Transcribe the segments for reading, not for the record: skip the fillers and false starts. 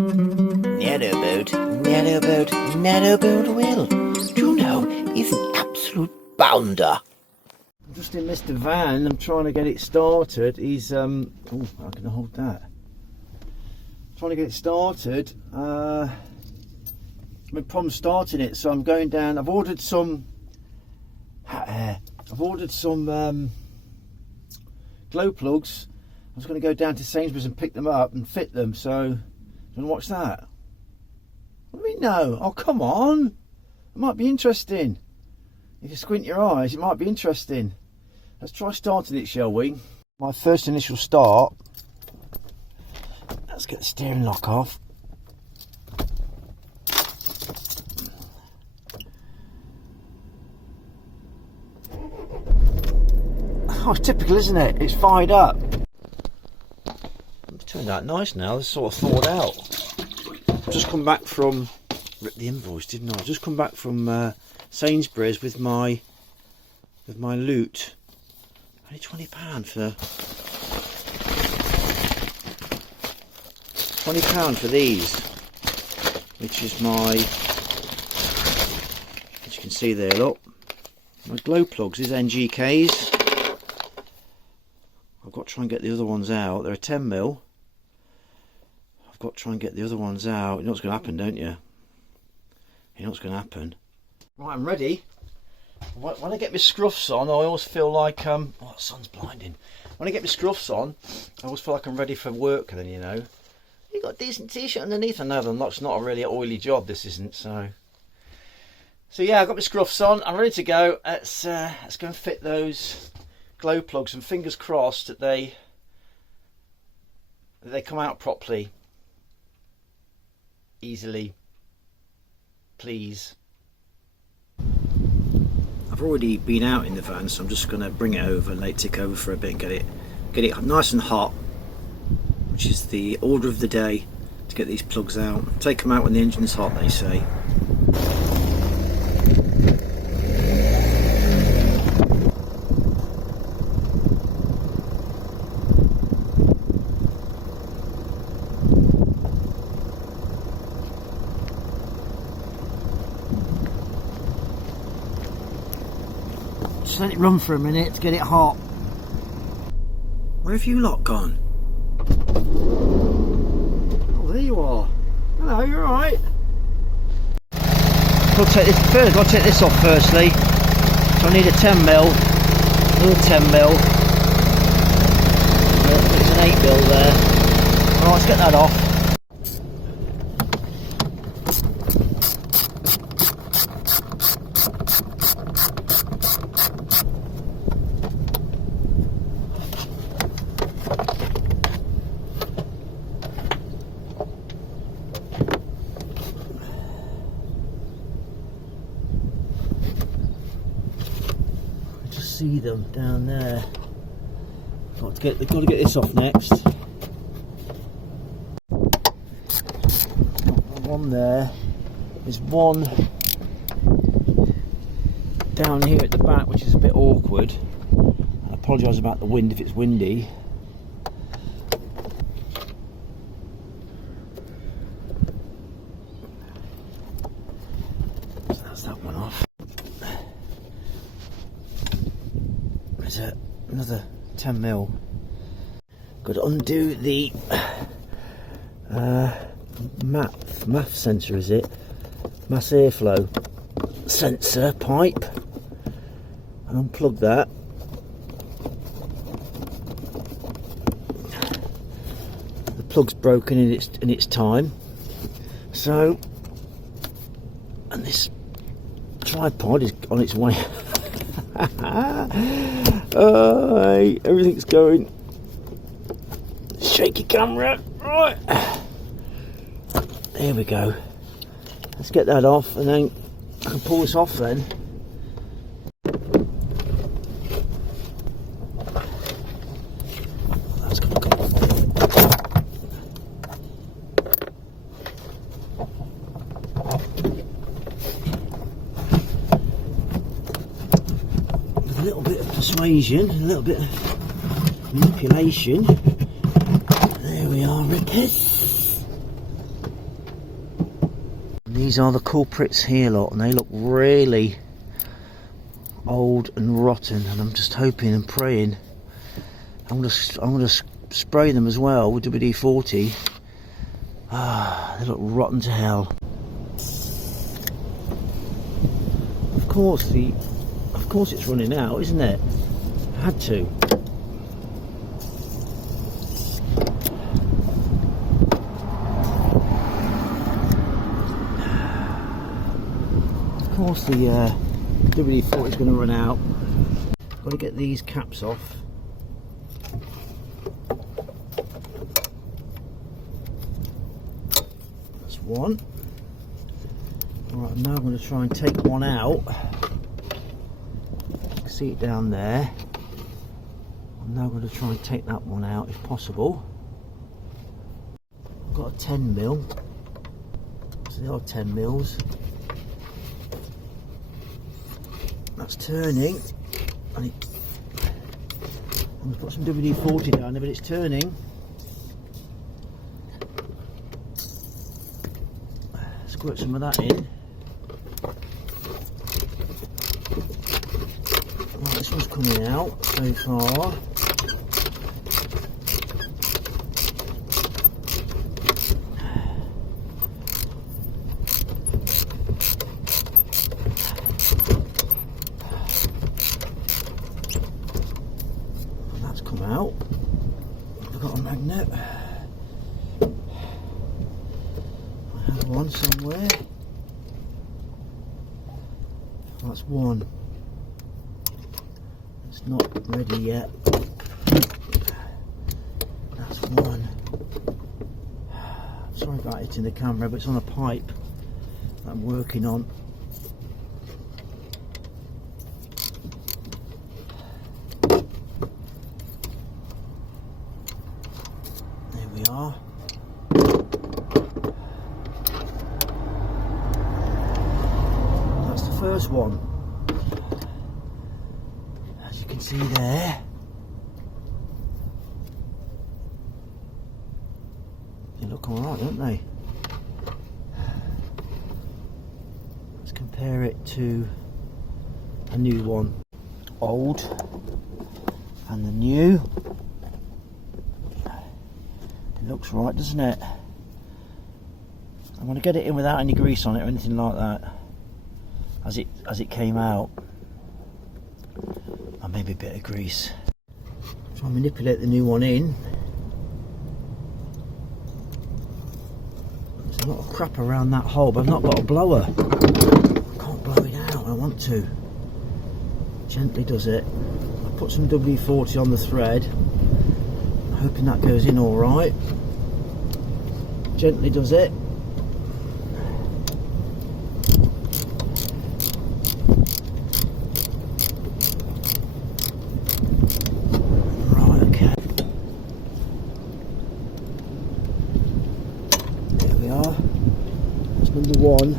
Narrowboat, narrowboat, narrowboat will. Do you know, he's an absolute bounder. I'm just in Mr. Van, I'm trying to get it started. He's, oh, how can I hold that? Trying to get it started. I'm having problems starting it, so I'm going down. I've ordered some glow plugs. I was going to go down to Sainsbury's and pick them up and fit them, so do you want to watch that? What do you mean no? Oh, come on. It might be interesting. If you squint your eyes, it might be interesting. Let's try starting it, shall we? My first initial start. Let's get the steering lock off. Oh, it's typical, isn't it? It's fired up. It's turned out nice now. It's sort of thawed out. I've just come back from... Ripped the invoice, didn't I? I've just come back from Sainsbury's with my loot. Only £20 for... £20 for these. Which is my... As you can see there, look. My glow plugs, these NGKs. I've got to try and get the other ones out. They're a 10mm. I've got to try and get the other ones out. You know what's going to happen, don't you? You know what's going to happen. Right, I'm ready. When I get my scruffs on, I always feel like oh, the sun's blinding. When I get my scruffs on, I always feel like I'm ready for work. Then, you know, you got a decent t-shirt underneath. I know that's not a really oily job. This isn't. So yeah, I've got my scruffs on. I'm ready to go. Let's go and fit those glow plugs, and fingers crossed that they come out properly, easily, please. I've already been out in the van, so I'm just going to bring it over, let it tick over for a bit, and get it nice and hot, which is the order of the day, to get these plugs out. Take them out when the engine's hot, they say. Just let it run for a minute to get it hot. Where have you lot gone? Oh, there you are. Hello, you're alright. I'll take this off firstly. So I need a 10mm, another 10mm. There's an 8mm there. Alright, let's get that off. See them down there. They've got to get this off next. One there. There's one down here at the back, which is a bit awkward. I apologise about the wind if it's windy. So that's that one off. There's another 10mm. Got to undo the MAF sensor, is it? Mass airflow sensor pipe, and unplug that. The plug's broken in its time. So, and this tripod is on its way. Everything's going. Shaky camera. Right. There we go. Let's get that off, and then I can pull this off then. That's gonna come off. With a little bit of persuasion, a little bit of manipulation. There we are, Rickers. These are the culprits here, lot, and they look really old and rotten, and I'm just hoping and praying I'm gonna spray them as well with WD-40. They look rotten to hell. Of course it's running out, isn't it? Had to. Of course the WD-40 is going to run out. Got to get these caps off. That's one. Alright, now I'm going to try and take one out. See it down there. I'm now going to try and take that one out if possible. I've got a 10mm. So there are 10 mils. That's turning. I'm going to put some WD-40 down there, but it's turning. Squirt some of that in. Right, this one's coming out so far. That's come out. I've got a magnet. I have one somewhere. That's one. It's not ready yet. That's one. Sorry about hitting the camera, but it's on a pipe that I'm working on. There we are. That's the first one. As you can see there, they look alright, don't they? Let's compare it to a new one. Old and the new. It looks right, doesn't it? I want to get it in without any grease on it or anything like that, as it came out. And maybe a bit of grease. Try and manipulate the new one in. There's a lot of crap around that hole, but I've not got a blower. I can't blow it out. I want to. Gently does it. I put some WD-40 on the thread, hoping that goes in all right. Gently does it. Number one.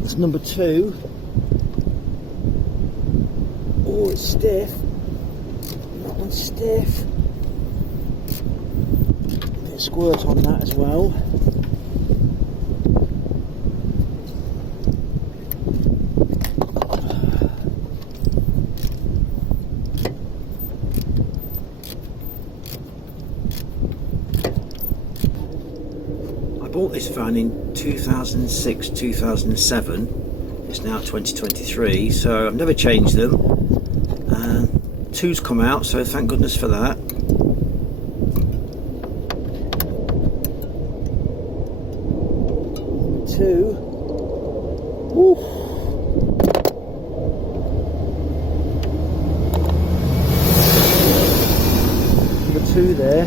That's number two. Oh, it's stiff. That one's stiff. A bit of squirt on that as well. I bought this van in 2006, 2007. It's now 2023, so I've never changed them. Two's come out, so thank goodness for that. Two. Woo. Number two there.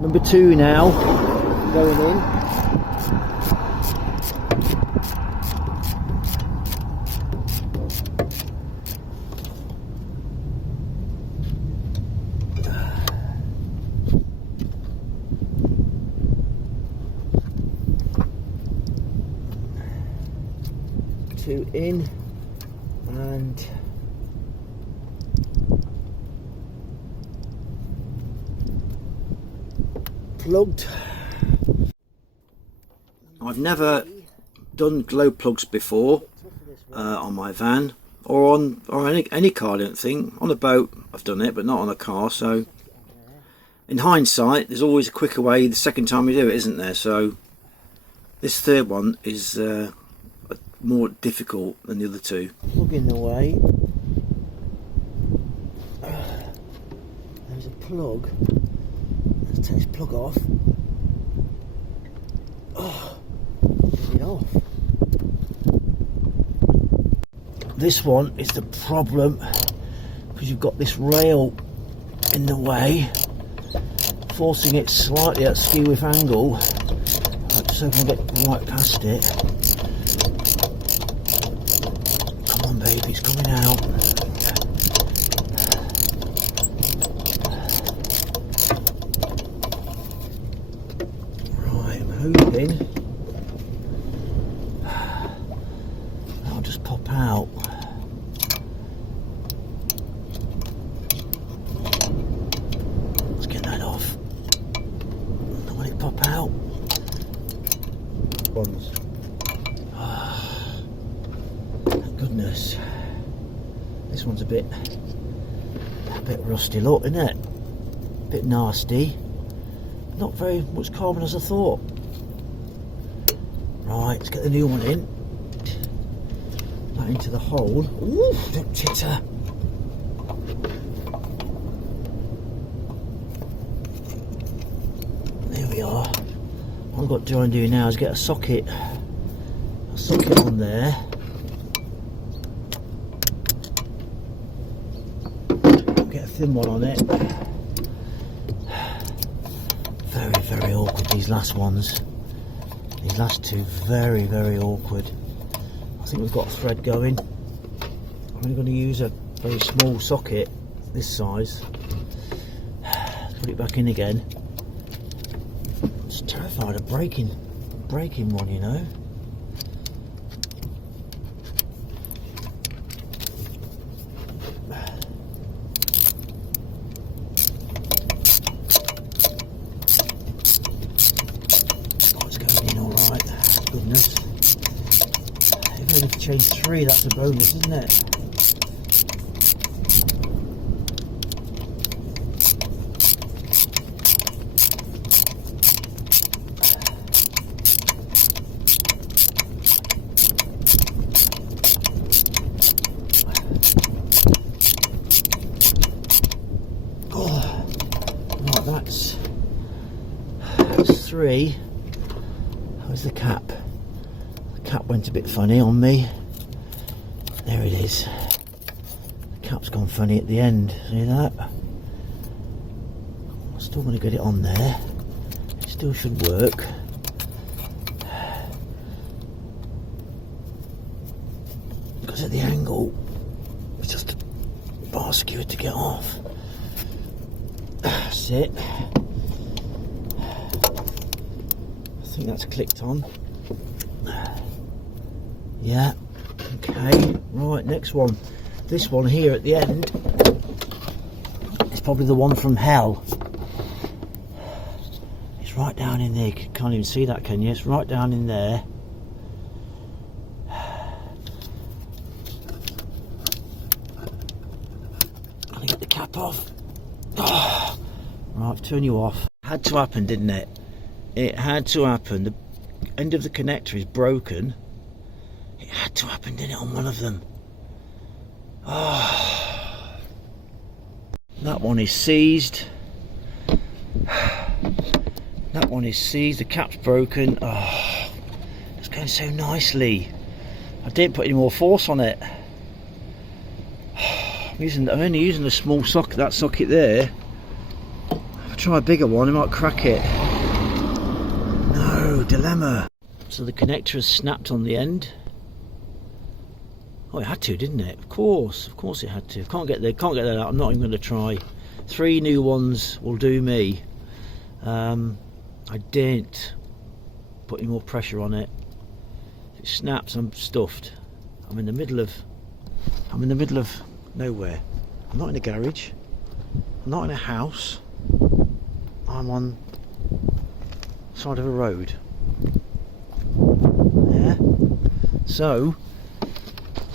Number two now, going in. two in and plugged. I've never done glow plugs before on my van or any car. I don't think. On a boat I've done it, but not on a car. So in hindsight, there's always a quicker way the second time you do it, isn't there? So this third one is more difficult than the other two. Plug in the way. There's a plug. Let's take this plug off. Oh, get it off. This one is the problem because you've got this rail in the way, forcing it slightly at skew with angle. I just hope I can get right past it. Come on, baby, it's coming out. Right, I'm hoping I'll just pop out. Let's get that off. Don't let it pop out. Ones. Thank goodness. This one's a bit rusty look, isn't it? A bit nasty. Not very much carbon as I thought. Right, let's get the new one in. That into the hole. Ooh, don't titter. There we are. What I've got to try and do now is get a socket on there. Get a thin one on it. Very awkward, these last ones. These last two, very awkward. I think we've got a thread going. I'm only going to use a very small socket, this size. Put it back in again. I'm just terrified of breaking one, you know. Goodness. If only to change 3, that's a bonus, isn't it? Oh, right, that's 3. Where's the cap? The cap went a bit funny on me. There it is. The cap's gone funny at the end. See that? I'm still going to get it on there. It still should work. Because of the angle, it's just a bar skewer to get off. That's it. I think that's clicked on. Yeah, okay, right, next one. This one here at the end is probably the one from hell. It's right down in there. You can't even see that, can you? It's right down in there. Can I get the cap off? Oh, right, I've turned you off. Had to happen, didn't it? It had to happen. The end of the connector is broken. It had to happen, didn't it, on one of them? Oh. That one is seized. That one is seized. The cap's broken. Oh, it's going so nicely. I didn't put any more force on it. I'm only using the small socket. That socket there. If I try a bigger one, I might crack it. No, dilemma. So the connector has snapped on the end. Oh, it had to, didn't it? Of course it had to. Can't get that out. I'm not even going to try. 3 new ones will do me. I didn't put any more pressure on it. If it snaps, I'm stuffed. I'm in the middle of nowhere. I'm not in a garage. I'm not in a house. I'm on the side of a road. Yeah. So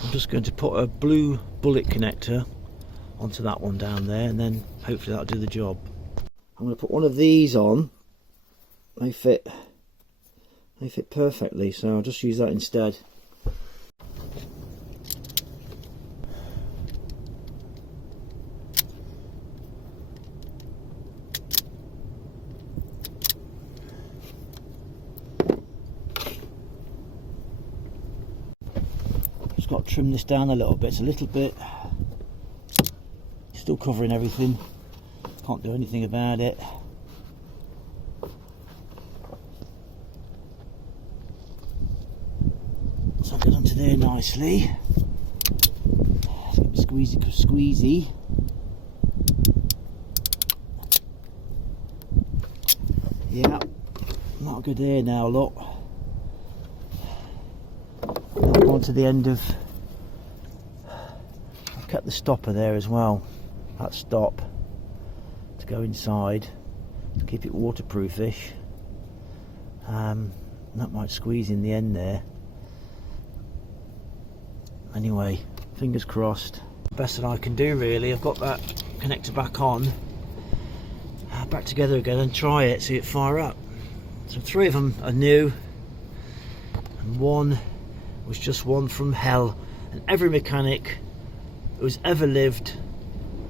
I'm just going to put a blue bullet connector onto that one down there, and then hopefully that'll do the job. I'm going to put one of these on. They fit perfectly, so I'll just use that instead. Just got to trim this down a little bit. It's a little bit still covering everything. Can't do anything about it. So I'll get onto there nicely. Squeezy. Yeah, not good there now, look. Now we're on to the end of. I've kept the stopper there as well. That stop to go inside to keep it waterproofish. That might squeeze in the end there. Anyway, fingers crossed. Best that I can do really. I've got that connector back on, back together again, and try it, see it fire up. So 3 of them are new, and 1 was just one from hell. And every mechanic who's ever lived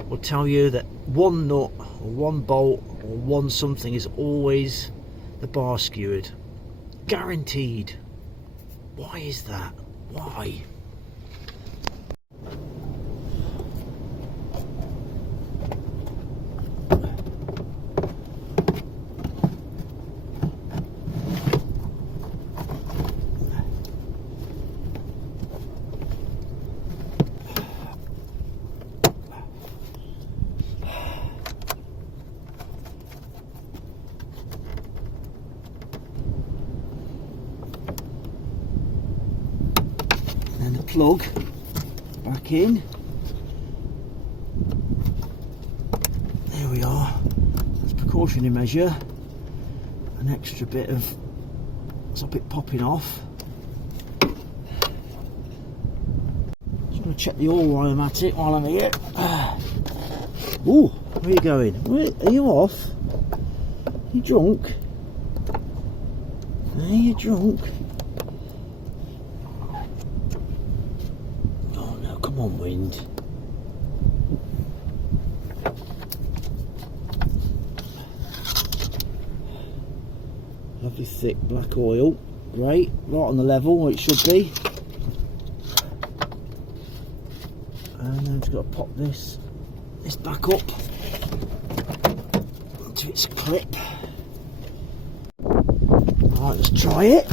will tell you that 1 nut or 1 bolt or 1 something is always the bar skewered. Guaranteed. Why is that? Why? And the plug back in. There we are. That's precautionary measure. An extra bit of stop it popping off. Just going to check the oil while I'm at it, while I'm here. Ooh, where are you going? Are you off? Are you drunk? Are you drunk? Come on, wind. Lovely thick black oil. Great. Right on the level where it should be. And then I've just got to pop this back up to its clip. Alright, let's try it.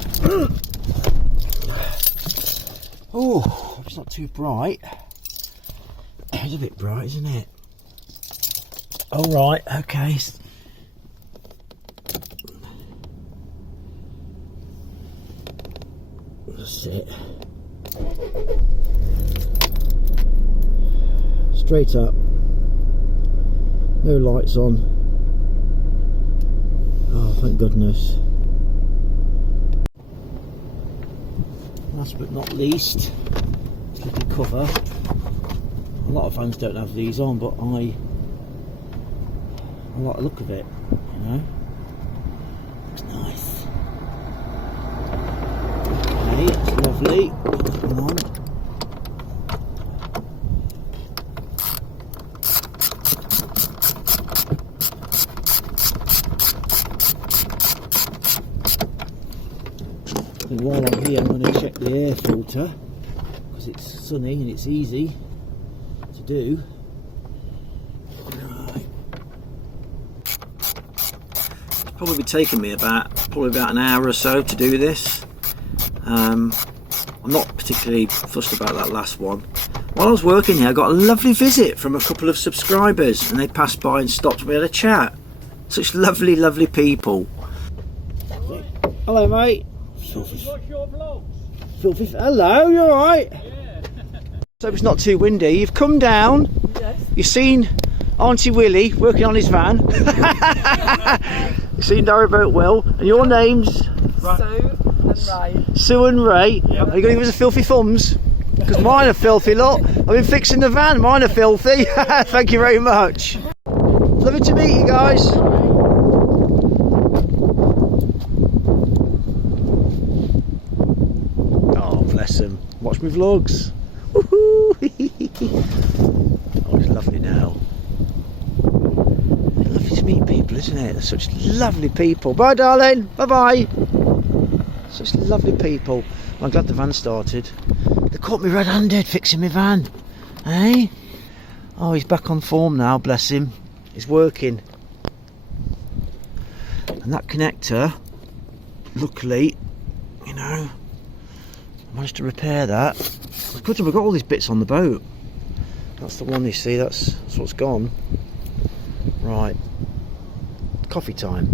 Oh. It's not too bright. It's a bit bright, isn't it? Alright, okay. That's it. Straight up. No lights on. Oh, thank goodness. Last but not least, little cover. A lot of fans don't have these on, but I like the look of it, you know. Looks nice. Okay, that's lovely. Come on. And while I'm here, I'm going to check the air filter, because it's sunny and it's easy to do. Right. It's probably taken me about an hour or so to do this. I'm not particularly fussed about that last one. While I was working here, I got a lovely visit from a couple of subscribers, and they passed by and stopped. We had a chat. Such lovely, lovely people. Hello, mate. Watch your vlogs. Hello, you alright? Yeah. So it's not too windy. You've come down. Yes. You've seen Auntie Willie working on his van. You've seen narrowboat Will. And your names? Sue and Ray. Sue and Ray. Are you going to give us a filthy thumbs? Because mine are filthy, look. I've been fixing the van. Mine are filthy. Thank you very much. Lovely to meet you guys. Oh, bless him. Watch my vlogs. Woohoo! Oh, it's lovely now. Lovely to meet people, isn't it? They're such lovely people. Bye, darling. Bye-bye. Such lovely people. I'm glad the van started. They caught me red-handed fixing my van. Eh? Oh, he's back on form now, bless him. He's working. And that connector, luckily, you know, I managed to repair that. I could have got all these bits on the boat. That's the one, you see, that's what's gone. Right. Coffee time.